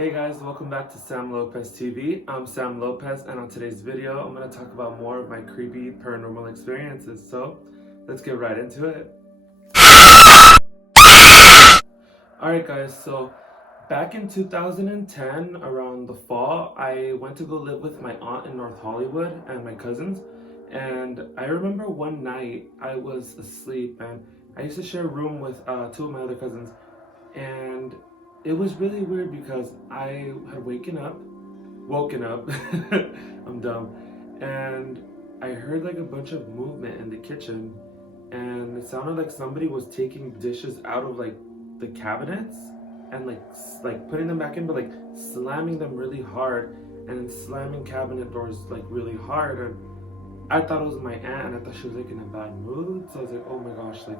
Hey guys, welcome back to Sam Lopez TV. I'm Sam Lopez, and on today's video, I'm going to talk about more of my creepy paranormal experiences. So, let's get right into it. Alright guys, so back in 2010, around the fall, I went to go live with my aunt in North Hollywood and my cousins. And I remember one night I was asleep, and I used to share a room with two of my other cousins. And it was really weird because I had woken up, I'm dumb, and I heard like a bunch of movement in the kitchen, and it sounded like somebody was taking dishes out of like the cabinets and like putting them back in, but like slamming them really hard and then slamming cabinet doors like really hard. And I thought it was my aunt, and I thought she was like in a bad mood. So I was like, oh my gosh, like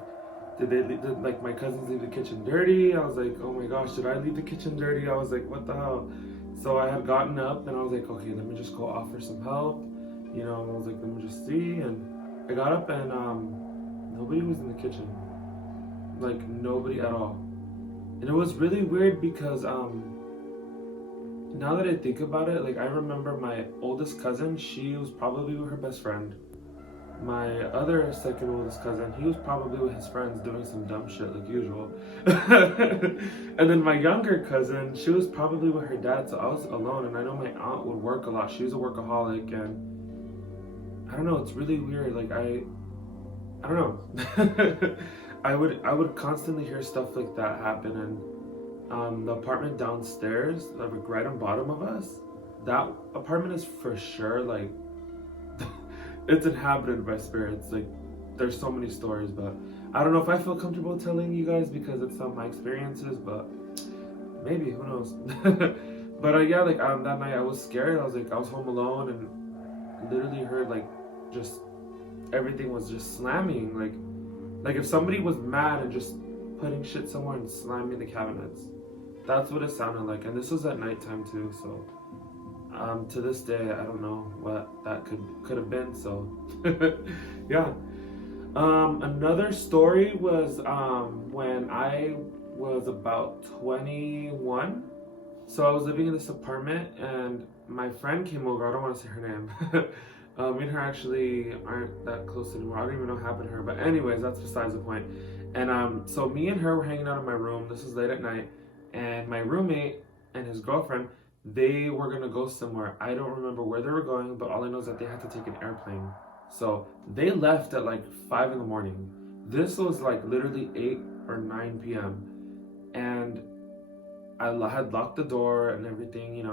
did like my cousins leave the kitchen dirty? I was like, oh my gosh, did I leave the kitchen dirty? I was like, what the hell? So I had gotten up and I was like, okay, let me just go offer some help. And I was like, let me just see. And I got up and nobody was in the kitchen. Like nobody at all. And it was really weird because now that I think about it, like I remember my oldest cousin, she was probably with her best friend. My other second oldest cousin, he was probably with his friends doing some dumb shit like usual. And then my younger cousin, she was probably with her dad, so I was alone. And I know my aunt would work a lot. She was a workaholic, and I don't know, it's really weird. Like I don't know. I would constantly hear stuff like that happen. And the apartment downstairs, like right on bottom of us, that apartment is for sure like it's inhabited by spirits. Like there's so many stories, but I don't know if I feel comfortable telling you guys because it's not my experiences, but maybe, who knows. But yeah, like that night I was scared. I was home alone and literally heard like just everything was just slamming, like if somebody was mad and just putting shit somewhere and slamming the cabinets. That's what it sounded like. And this was at nighttime too, so to this day, I don't know what that could have been. So, yeah. Another story was when I was about 21. So I was living in this apartment, and my friend came over. I don't want to say her name. Me and her actually aren't that close anymore. I don't even know what happened to her. But anyways, that's besides the point. And so me and her were hanging out in my room. This was late at night, and my roommate and his girlfriend, they were gonna go somewhere. I don't remember where they were going, but all I know is that they had to take an airplane. So they left at like 5 in the morning. This was like literally 8 or 9 p.m. And I had locked the door and everything,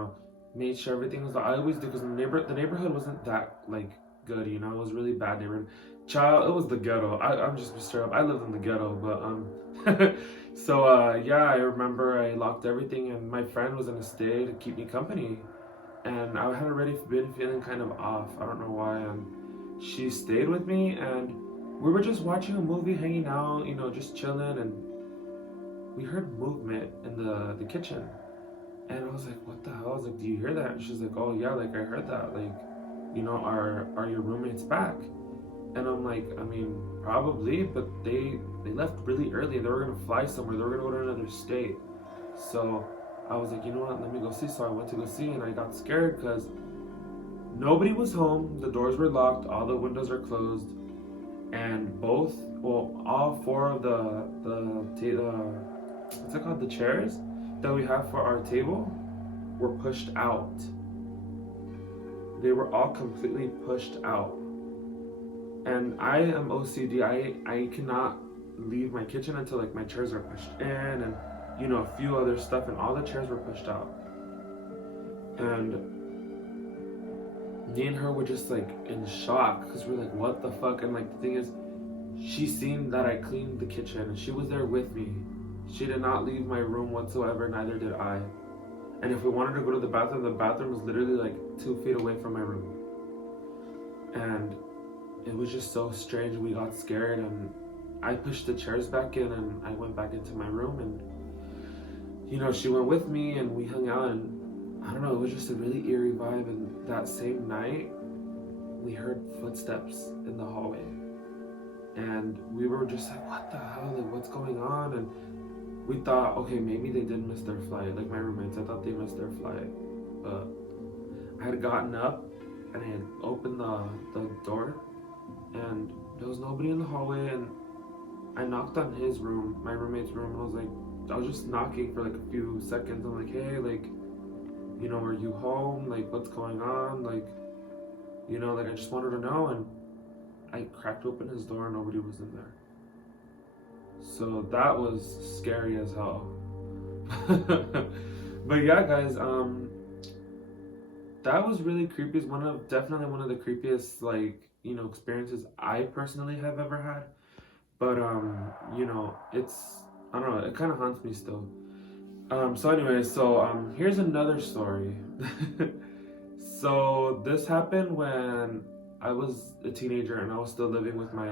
made sure everything was. I always do because the neighborhood wasn't that like good, it was really bad neighborhood. Child, it was the ghetto. I'm just straight up. I lived in the ghetto, but So yeah, I remember I locked everything, and my friend was gonna stay to keep me company, and I had already been feeling kind of off. I don't know why, and she stayed with me, and we were just watching a movie, hanging out, just chilling, and we heard movement in the kitchen, and I was like, "What the hell?" I was like, "Do you hear that?" And she's like, "Oh yeah, like I heard that. Like, are your roommates back?" And I'm like, I mean, probably, but they left really early. They were gonna fly somewhere. They were gonna go to another state. So I was like, you know what? Let me go see. So I went to go see, and I got scared because nobody was home. The doors were locked. All the windows are closed, and all four of what's it called? The chairs that we have for our table were pushed out. They were all completely pushed out. And I am OCD. I cannot leave my kitchen until like my chairs are pushed in, and a few other stuff, and all the chairs were pushed out. And me and her were just like in shock because we're like, what the fuck? And like the thing is, she seen that I cleaned the kitchen, and she was there with me. She did not leave my room whatsoever, neither did I. And if we wanted to go to the bathroom was literally like 2 feet away from my room. And it was just so strange. We got scared, and I pushed the chairs back in, and I went back into my room, and she went with me, and we hung out, and I don't know, it was just a really eerie vibe. And that same night we heard footsteps in the hallway, and we were just like, what the hell, like what's going on? And we thought, okay, maybe they did miss their flight. Like my roommates, I thought they missed their flight. But I had gotten up and I had opened the door, and there was nobody in the hallway, and I knocked on his room, my roommate's room, and I was just knocking for like a few seconds. I'm like, hey, like, you know, are you home? Like, what's going on? Like, you know, like, I just wanted to know. And I cracked open his door and nobody was in there. So that was scary as hell. But yeah, guys, that was really creepy. It's definitely one of the creepiest, like, you know, experiences I personally have ever had. But you know, I don't know, it kind of haunts me still. So anyway, here's another story. So this happened when I was a teenager and I was still living with my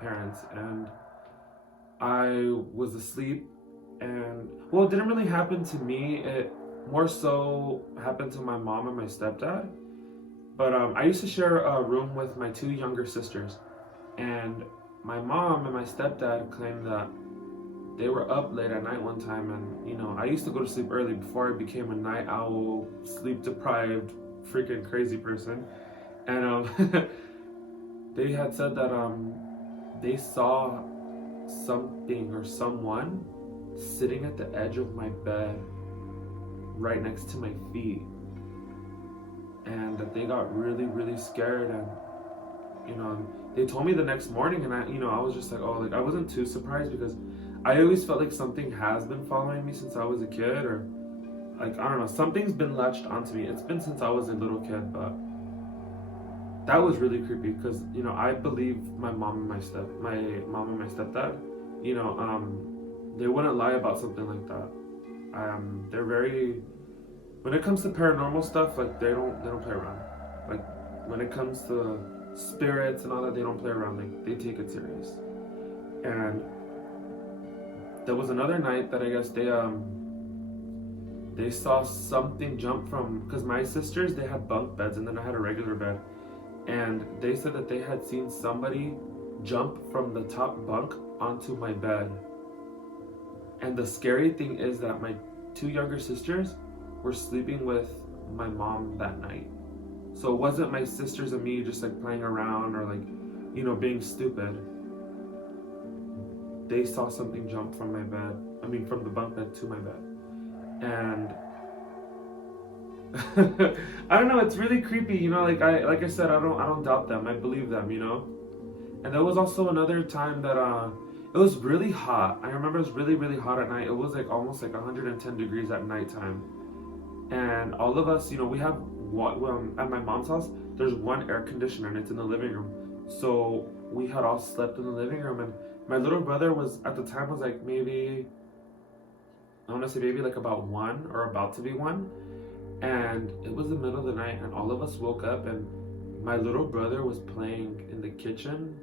parents, and I was asleep, and well, it didn't really happen to me. It more so happened to my mom and my stepdad. But I used to share a room with my two younger sisters, and my mom and my stepdad claimed that they were up late at night one time, and you know, I used to go to sleep early before I became a night owl, sleep deprived, freaking crazy person. And they had said that they saw something or someone sitting at the edge of my bed right next to my feet, and that they got really, really scared. And you know, they told me the next morning, and I was just like, oh, like, I wasn't too surprised, because I always felt like something has been following me since I was a kid, or like, I don't know, something's been latched onto me. It's been since I was a little kid. But that was really creepy, because you know, I believe my mom and my stepdad, you know, they wouldn't lie about something like that. They're very, when it comes to paranormal stuff, like, they don't play around. Like, when it comes to spirits and all that, they don't play around. Like, they take it serious. And there was another night that I guess they saw something jump from, because my sisters, they had bunk beds and then I had a regular bed, and they said that they had seen somebody jump from the top bunk onto my bed. And the scary thing is that my two younger sisters were sleeping with my mom that night. So it wasn't my sisters and me just like playing around or like, you know, being stupid. They saw something jump from my bed, from the bunk bed to my bed. And I don't know, it's really creepy, you know, like I said, I don't doubt them. I believe them, you know. And there was also another time that it was really hot. I remember it was really, really hot at night. It was like almost like 110 degrees at nighttime. And all of us, you know, we have at my mom's house, there's one air conditioner and it's in the living room. So we had all slept in the living room, and my little brother was like maybe, I want to say maybe like about 1 or about to be 1. And it was the middle of the night, and all of us woke up, and my little brother was playing in the kitchen,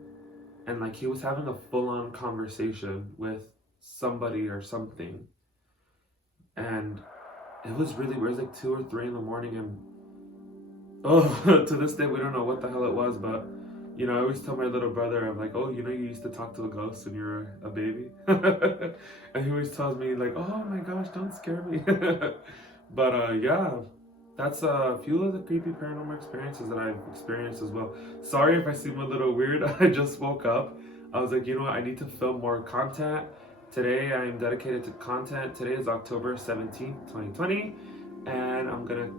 and like he was having a full-on conversation with somebody or something. And it was really weird. It was like 2 or 3 in the morning, and to this day we don't know what the hell it was. But you know, I always tell my little brother, I'm like, oh, you know, you used to talk to a ghost when you were a baby. And he always tells me like, oh my gosh, don't scare me. But yeah, that's a few of the creepy paranormal experiences that I've experienced as well. Sorry if I seem a little weird. I just woke up. I was like, you know what, I need to film more content. Today I am dedicated to content. Today is October 17th, 2020, and I'm gonna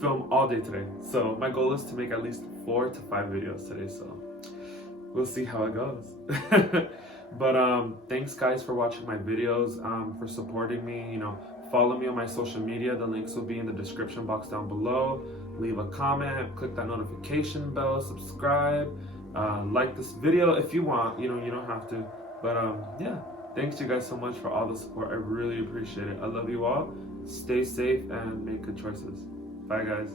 film all day today. So my goal is to make at least 4 to 5 videos today, so we'll see how it goes. But thanks guys for watching my videos, for supporting me. You know, follow me on my social media. The links will be in the description box down below. Leave a comment, click that notification bell, subscribe, like this video if you want. You know, you don't have to. But yeah, thanks you guys so much for all the support. I really appreciate it. I love you all. Stay safe and make good choices. Bye guys.